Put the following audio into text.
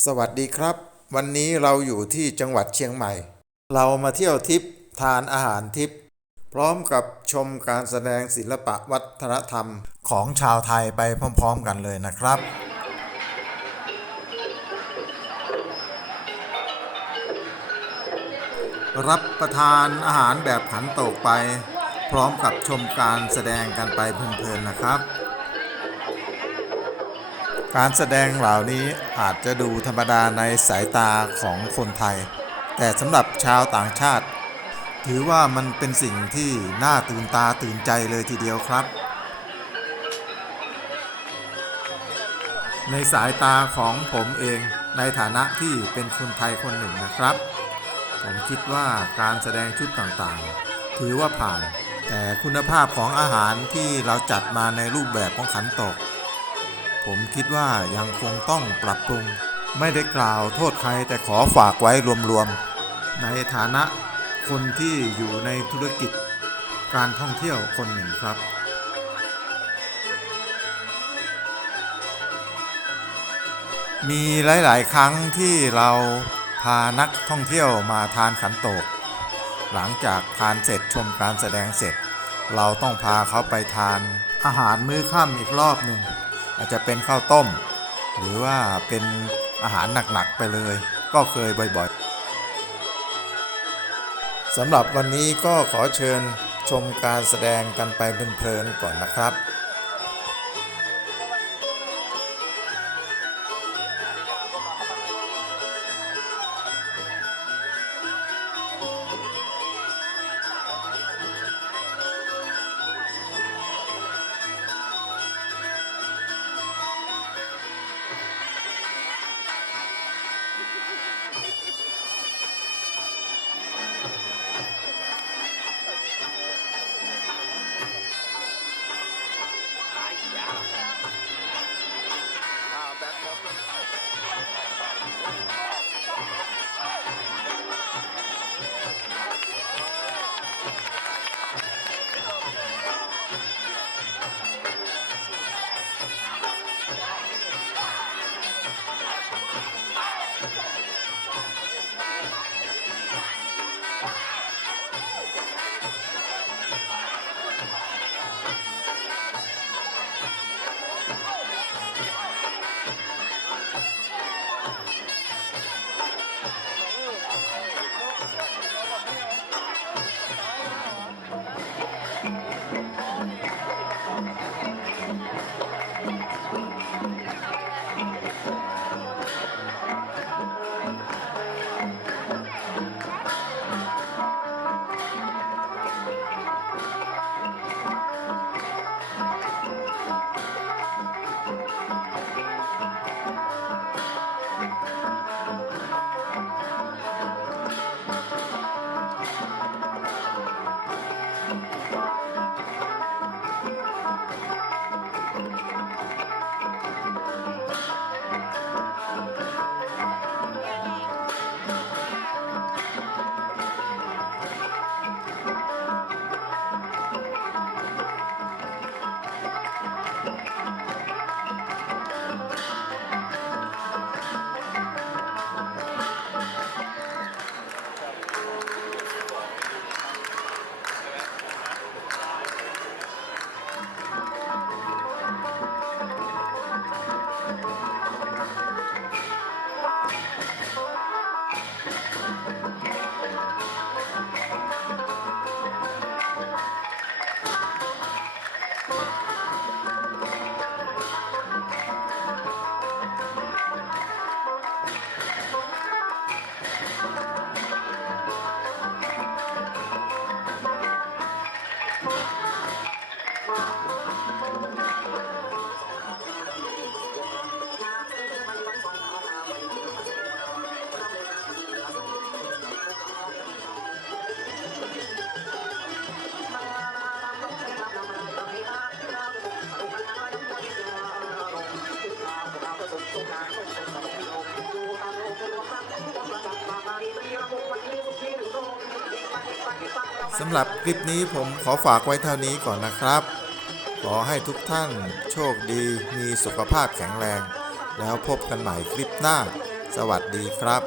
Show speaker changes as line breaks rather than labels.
สวัสดีครับ วันนี้เราอยู่ที่จังหวัดเชียงใหม่ เรามาเที่ยวทิปทานอาหารทิปพร้อมกับชมการแสดงศิลปะวัฒนธรรมของชาวไทยไปพร้อมๆกันเลยนะครับรับประทานอาหารแบบขันโตกไป พร้อมกับชมการแสดงกันไปเพลินๆนะครับ การแสดงเหล่านี้อาจจะดูธรรมดาในสายตาของคนไทย แต่สำหรับชาวต่างชาติ ถือว่ามันเป็นสิ่งที่น่าตื่นตาตื่นใจเลยทีเดียวครับ ในสายตาของผมเองในฐานะที่เป็นคนไทยคนหนึ่งนะครับ ผมคิดว่าการแสดงชุดต่างๆ ถือว่าผ่าน แต่คุณภาพของอาหารที่เราจัดมาในรูปแบบของขันตก ผมคิดว่ายังคงต้องปรับปรุง ไม่ได้กล่าวโทษใครแต่ขอฝากไว้รวมๆ ในฐานะคนที่อยู่ในธุรกิจการท่องเที่ยวคนหนึ่งครับมีหลาย ๆ ครั้งที่เราพานักท่องเที่ยวมาทานขันโตก หลังจากทานเสร็จชมการแสดงเสร็จ เราต้องพาเขาไปทานอาหารมื้อค่ำอีกรอบหนึ่ง อาจจะเป็นข้าวต้ม หรือว่าเป็นอาหารหนักๆไปเลย ก็เคยบ่อยๆสำหรับวันนี้ก็ขอเชิญชมการแสดงกันไปเพลินๆก่อนนะครับ สำหรับคลิปนี้ผมขอฝากไว้เท่านี้ก่อนนะครับ ขอให้ทุกท่านโชคดีมีสุขภาพแข็งแรง แล้วพบกันใหม่คลิปหน้า สวัสดีครับ